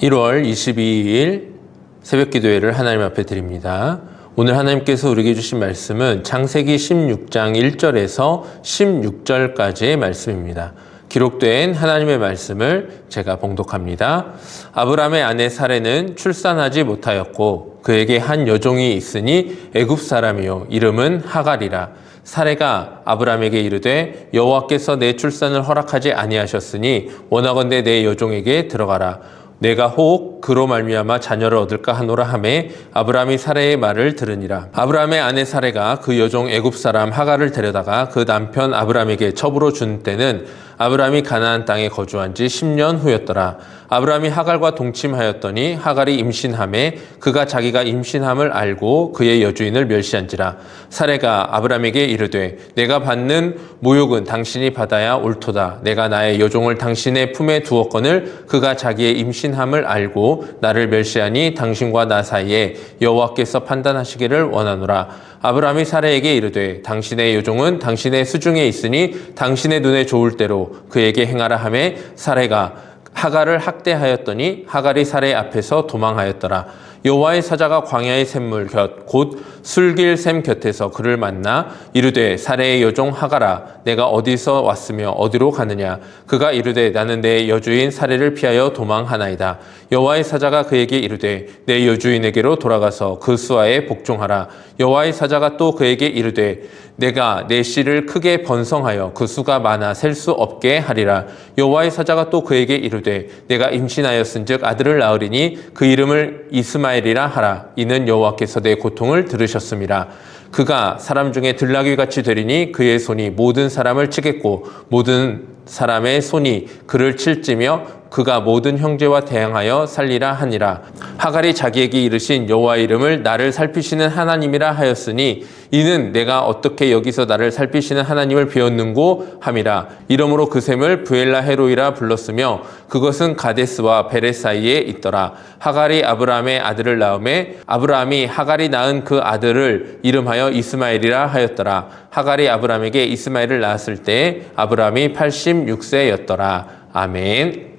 1월 22일 새벽 기도회를 하나님 앞에 드립니다. 오늘 하나님께서 우리에게 주신 말씀은 창세기 16장 1절에서 16절까지의 말씀입니다. 기록된 하나님의 말씀을 제가 봉독합니다. 아브라함의 아내 사레는 출산하지 못하였고 그에게 한 여종이 있으니 애굽 사람이요 이름은 하갈이라. 사레가 아브라함에게 이르되 여호와께서 내 출산을 허락하지 아니하셨으니 원하건대 내 여종에게 들어가라. 내가 혹 그로 말미암아 자녀를 얻을까 하노라 하매 아브라함이 사레의 말을 들으니라. 아브라함의 아내 사레가 그 여종 애굽 사람 하갈을 데려다가 그 남편 아브라함에게 첩으로 준 때는 아브라함이 가나안 땅에 거주한 지 10년 후였더라. 아브라함이 하갈과 동침하였더니 하갈이 임신하매 그가 자기가 임신함을 알고 그의 여주인을 멸시한지라. 사레가 아브라함에게 이르되 내가 받는 모욕은 당신이 받아야 옳도다. 내가 나의 여종을 당신의 품에 두었거늘 그가 자기의 임신함을 알고 나를 멸시하니 당신과 나 사이에 여호와께서 판단하시기를 원하노라. 아브라함이 사레에게 이르되 당신의 여종은 당신의 수중에 있으니 당신의 눈에 좋을 대로 그에게 행하라 하매 사레가 하갈을 학대하였더니 하갈이 사레 앞에서 도망하였더라. 여호와의 사자가 광야의 샘물 곁 곧 술길 샘 곁에서 그를 만나 이르되 사레의 여종 하갈아 내가 어디서 왔으며 어디로 가느냐. 그가 이르되 나는 내 여주인 사레를 피하여 도망하나이다. 여호와의 사자가 그에게 이르되 내 여주인에게로 돌아가서 그 수하에 복종하라. 여호와의 사자가 또 그에게 이르되 내가 내 씨를 크게 번성하여 그 수가 많아 셀 수 없게 하리라. 여호와의 사자가 또 그에게 이르되 내가 임신하였은즉 아들을 낳으리니 그 이름을 이스마엘이라 하라. 이는 여호와께서 내 고통을 들으셨음이라. 그가 사람 중에 들나귀같이 되리니 그의 손이 모든 사람을 치겠고 모든 사람의 손이 그를 칠지며 그가 모든 형제와 대항하여 살리라 하니라. 하갈이 자기에게 이르신 여호와의 이름을 나를 살피시는 하나님이라 하였으니 이는 내가 어떻게 여기서 나를 살피시는 하나님을 배웠는고 함이라. 이러므로 그 샘을 브엘라헤로이라 불렀으며 그것은 가데스와 베레 사이에 있더라. 하갈이 아브라함의 아들을 낳음에 아브라함이 하갈이 낳은 그 아들을 이름하여 이스마엘이라 하였더라. 하갈이 아브라함에게 이스마엘을 낳았을 때 아브라함이 86세였더라. 아멘.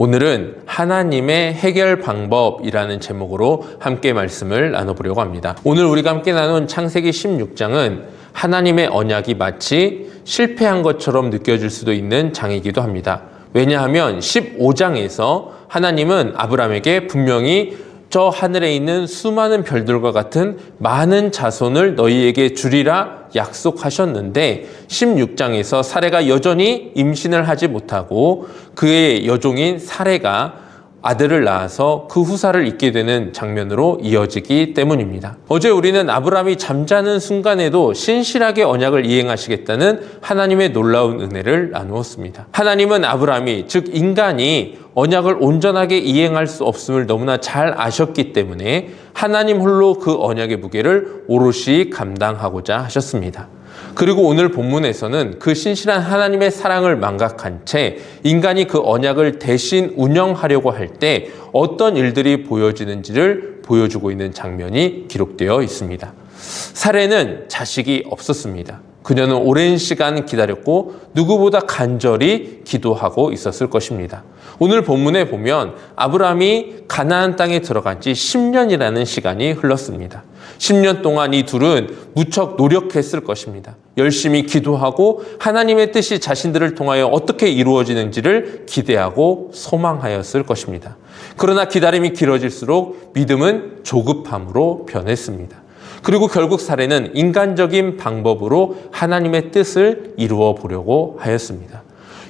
오늘은 하나님의 해결 방법이라는 제목으로 함께 말씀을 나눠보려고 합니다. 오늘 우리가 함께 나눈 창세기 16장은 하나님의 언약이 마치 실패한 것처럼 느껴질 수도 있는 장이기도 합니다. 왜냐하면 15장에서 하나님은 아브라함에게 분명히 저 하늘에 있는 수많은 별들과 같은 많은 자손을 너희에게 주리라 약속하셨는데 16장에서 사레가 여전히 임신을 하지 못하고 그의 여종인 사레가 아들을 낳아서 그 후사를 잇게 되는 장면으로 이어지기 때문입니다. 어제 우리는 아브라함이 잠자는 순간에도 신실하게 언약을 이행하시겠다는 하나님의 놀라운 은혜를 나누었습니다. 하나님은 아브라함이 즉 인간이 언약을 온전하게 이행할 수 없음을 너무나 잘 아셨기 때문에 하나님 홀로 그 언약의 무게를 오롯이 감당하고자 하셨습니다. 그리고 오늘 본문에서는 그 신실한 하나님의 사랑을 망각한 채 인간이 그 언약을 대신 운영하려고 할 때 어떤 일들이 보여지는지를 보여주고 있는 장면이 기록되어 있습니다. 사레는 자식이 없었습니다. 그녀는 오랜 시간 기다렸고 누구보다 간절히 기도하고 있었을 것입니다. 오늘 본문에 보면 아브라함이 가나안 땅에 들어간 지 10년이라는 시간이 흘렀습니다. 10년 동안 이 둘은 무척 노력했을 것입니다. 열심히 기도하고 하나님의 뜻이 자신들을 통하여 어떻게 이루어지는지를 기대하고 소망하였을 것입니다. 그러나 기다림이 길어질수록 믿음은 조급함으로 변했습니다. 그리고 결국 사레는 인간적인 방법으로 하나님의 뜻을 이루어 보려고 하였습니다.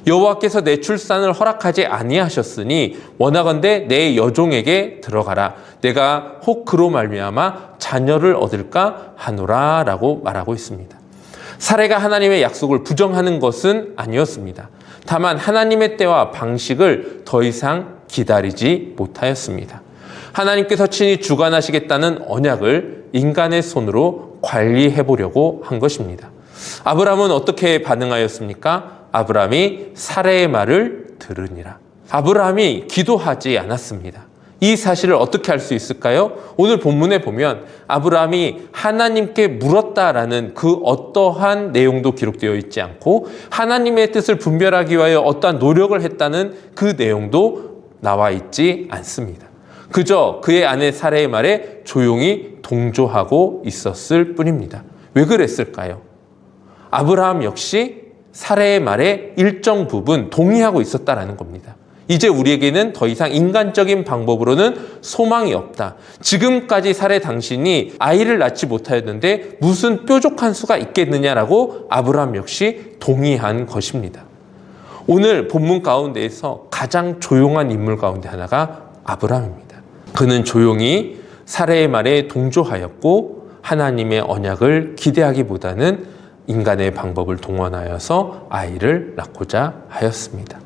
여호와께서 내 출산을 허락하지 아니하셨으니 원하건대 내 여종에게 들어가라. 내가 혹 그로 말미암아 자녀를 얻을까 하노라 라고 말하고 있습니다. 사레가 하나님의 약속을 부정하는 것은 아니었습니다. 다만 하나님의 때와 방식을 더 이상 기다리지 못하였습니다. 하나님께서 친히 주관하시겠다는 언약을 인간의 손으로 관리해 보려고 한 것입니다. 아브라함은 어떻게 반응하였습니까? 아브라함이 사레의 말을 들으니라. 아브라함이 기도하지 않았습니다. 이 사실을 어떻게 알 수 있을까요? 오늘 본문에 보면 아브라함이 하나님께 물었다라는 그 어떠한 내용도 기록되어 있지 않고 하나님의 뜻을 분별하기 위하여 어떠한 노력을 했다는 그 내용도 나와 있지 않습니다. 그저 그의 아내 사라의 말에 조용히 동조하고 있었을 뿐입니다. 왜 그랬을까요? 아브라함 역시 사라의 말에 일정 부분 동의하고 있었다라는 겁니다. 이제 우리에게는 더 이상 인간적인 방법으로는 소망이 없다. 지금까지 사라 당신이 아이를 낳지 못하였는데 무슨 뾰족한 수가 있겠느냐라고 아브라함 역시 동의한 것입니다. 오늘 본문 가운데에서 가장 조용한 인물 가운데 하나가 아브라함입니다. 그는 조용히 사라의 말에 동조하였고 하나님의 언약을 기대하기보다는 인간의 방법을 동원하여서 아이를 낳고자 하였습니다.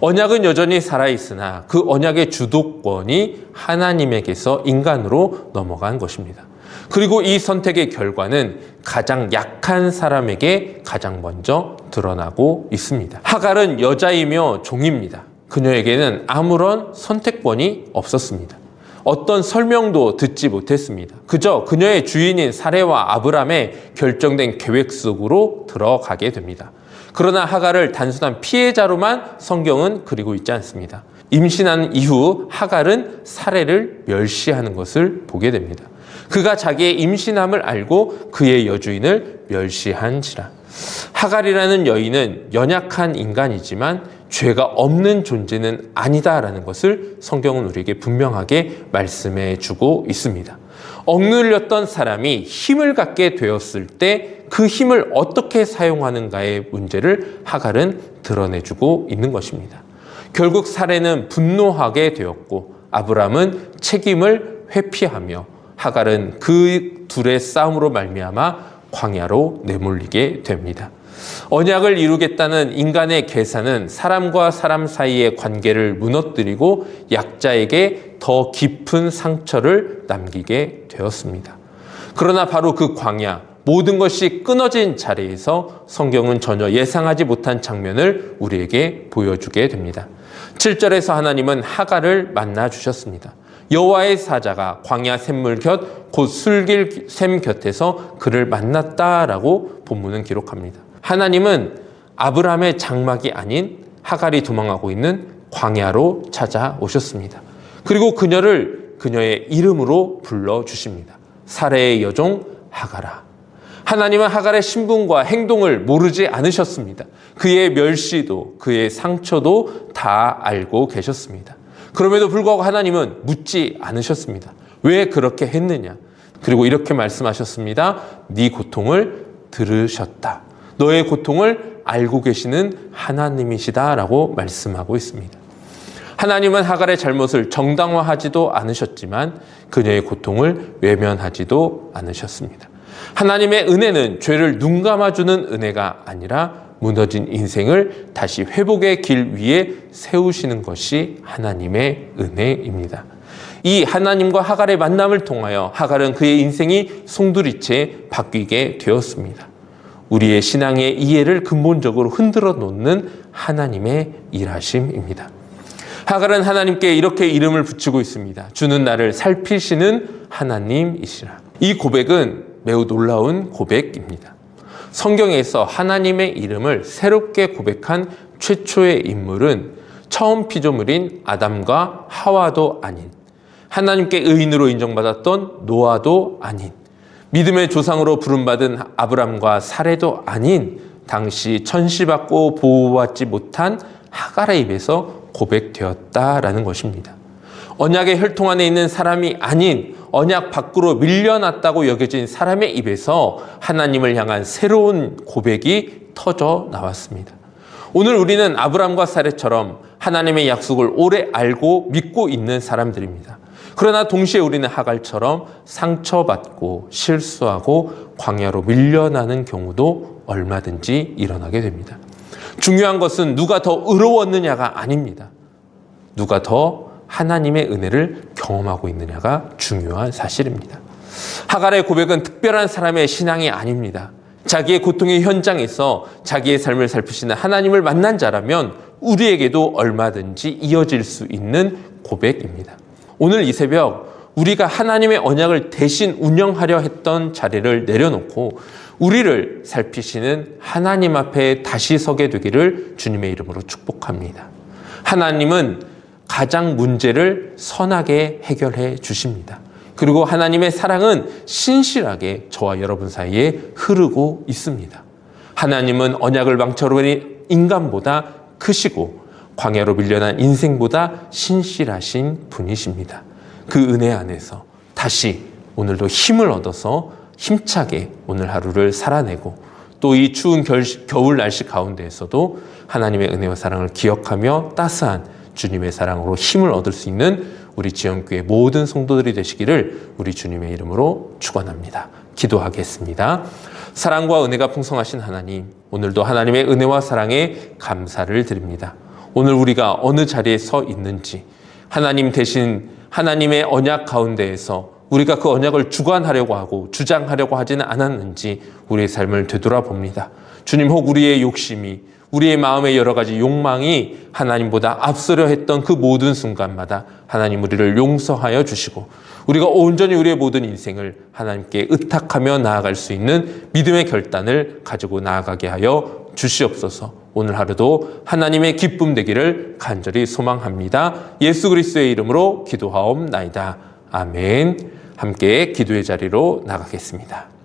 언약은 여전히 살아있으나 그 언약의 주도권이 하나님에게서 인간으로 넘어간 것입니다. 그리고 이 선택의 결과는 가장 약한 사람에게 가장 먼저 드러나고 있습니다. 하갈은 여자이며 종입니다. 그녀에게는 아무런 선택권이 없었습니다. 어떤 설명도 듣지 못했습니다. 그저 그녀의 주인인 사레와 아브람의 결정된 계획 속으로 들어가게 됩니다. 그러나 하갈을 단순한 피해자로만 성경은 그리고 있지 않습니다. 임신한 이후 하갈은 사레를 멸시하는 것을 보게 됩니다. 그가 자기의 임신함을 알고 그의 여주인을 멸시한지라. 하갈이라는 여인은 연약한 인간이지만 죄가 없는 존재는 아니다라는 것을 성경은 우리에게 분명하게 말씀해 주고 있습니다. 억눌렸던 사람이 힘을 갖게 되었을 때 그 힘을 어떻게 사용하는가의 문제를 하갈은 드러내주고 있는 것입니다. 결국 사레는 분노하게 되었고 아브람은 책임을 회피하며 하갈은 그 둘의 싸움으로 말미암아 광야로 내몰리게 됩니다. 언약을 이루겠다는 인간의 계산은 사람과 사람 사이의 관계를 무너뜨리고 약자에게 더 깊은 상처를 남기게 되었습니다. 그러나 바로 그 광야, 모든 것이 끊어진 자리에서 성경은 전혀 예상하지 못한 장면을 우리에게 보여주게 됩니다. 7절에서 하나님은 하갈을 만나 주셨습니다. 여호와의 사자가 광야 샘물 곁 곧 술길 샘 곁에서 그를 만났다라고 본문은 기록합니다. 하나님은 아브라함의 장막이 아닌 하갈이 도망하고 있는 광야로 찾아오셨습니다. 그리고 그녀를 그녀의 이름으로 불러주십니다. 사레의 여종 하갈아. 하나님은 하갈의 신분과 행동을 모르지 않으셨습니다. 그의 멸시도 그의 상처도 다 알고 계셨습니다. 그럼에도 불구하고 하나님은 묻지 않으셨습니다. 왜 그렇게 했느냐? 그리고 이렇게 말씀하셨습니다. 네 고통을 들으셨다. 너의 고통을 알고 계시는 하나님이시다라고 말씀하고 있습니다. 하나님은 하갈의 잘못을 정당화하지도 않으셨지만 그녀의 고통을 외면하지도 않으셨습니다. 하나님의 은혜는 죄를 눈감아주는 은혜가 아니라 무너진 인생을 다시 회복의 길 위에 세우시는 것이 하나님의 은혜입니다. 이 하나님과 하갈의 만남을 통하여 하갈은 그의 인생이 송두리째 바뀌게 되었습니다. 우리의 신앙의 이해를 근본적으로 흔들어 놓는 하나님의 일하심입니다. 하갈은 하나님께 이렇게 이름을 붙이고 있습니다. 주는 나를 살피시는 하나님이시라. 이 고백은 매우 놀라운 고백입니다. 성경에서 하나님의 이름을 새롭게 고백한 최초의 인물은 처음 피조물인 아담과 하와도 아닌, 하나님께 의인으로 인정받았던 노아도 아닌, 믿음의 조상으로 부름받은 아브람과 사레도 아닌 당시 천시받고 보호받지 못한 하갈의 입에서 고백되었다라는 것입니다. 언약의 혈통 안에 있는 사람이 아닌 언약 밖으로 밀려났다고 여겨진 사람의 입에서 하나님을 향한 새로운 고백이 터져 나왔습니다. 오늘 우리는 아브람과 사레처럼 하나님의 약속을 오래 알고 믿고 있는 사람들입니다. 그러나 동시에 우리는 하갈처럼 상처받고 실수하고 광야로 밀려나는 경우도 얼마든지 일어나게 됩니다. 중요한 것은 누가 더 의로웠느냐가 아닙니다. 누가 더 하나님의 은혜를 경험하고 있느냐가 중요한 사실입니다. 하갈의 고백은 특별한 사람의 신앙이 아닙니다. 자기의 고통의 현장에서 자기의 삶을 살피시는 하나님을 만난 자라면 우리에게도 얼마든지 이어질 수 있는 고백입니다. 오늘 이 새벽 우리가 하나님의 언약을 대신 운영하려 했던 자리를 내려놓고 우리를 살피시는 하나님 앞에 다시 서게 되기를 주님의 이름으로 축복합니다. 하나님은 가장 문제를 선하게 해결해 주십니다. 그리고 하나님의 사랑은 신실하게 저와 여러분 사이에 흐르고 있습니다. 하나님은 언약을 망쳐버린 인간보다 크시고 광야로 밀려난 인생보다 신실하신 분이십니다. 그 은혜 안에서 다시 오늘도 힘을 얻어서 힘차게 오늘 하루를 살아내고 또 이 추운 겨울 날씨 가운데에서도 하나님의 은혜와 사랑을 기억하며 따스한 주님의 사랑으로 힘을 얻을 수 있는 우리 지연교회 모든 성도들이 되시기를 우리 주님의 이름으로 축원합니다. 기도하겠습니다. 사랑과 은혜가 풍성하신 하나님, 오늘도 하나님의 은혜와 사랑에 감사를 드립니다. 오늘 우리가 어느 자리에 서 있는지 하나님 대신 하나님의 언약 가운데에서 우리가 그 언약을 주관하려고 하고 주장하려고 하지는 않았는지 우리의 삶을 되돌아봅니다. 주님, 혹 우리의 욕심이, 우리의 마음의 여러 가지 욕망이 하나님보다 앞서려 했던 그 모든 순간마다 하나님 우리를 용서하여 주시고 우리가 온전히 우리의 모든 인생을 하나님께 의탁하며 나아갈 수 있는 믿음의 결단을 가지고 나아가게 하여 주시옵소서. 오늘 하루도 하나님의 기쁨 되기를 간절히 소망합니다. 예수 그리스도의 이름으로 기도하옵나이다. 아멘. 함께 기도의 자리로 나가겠습니다.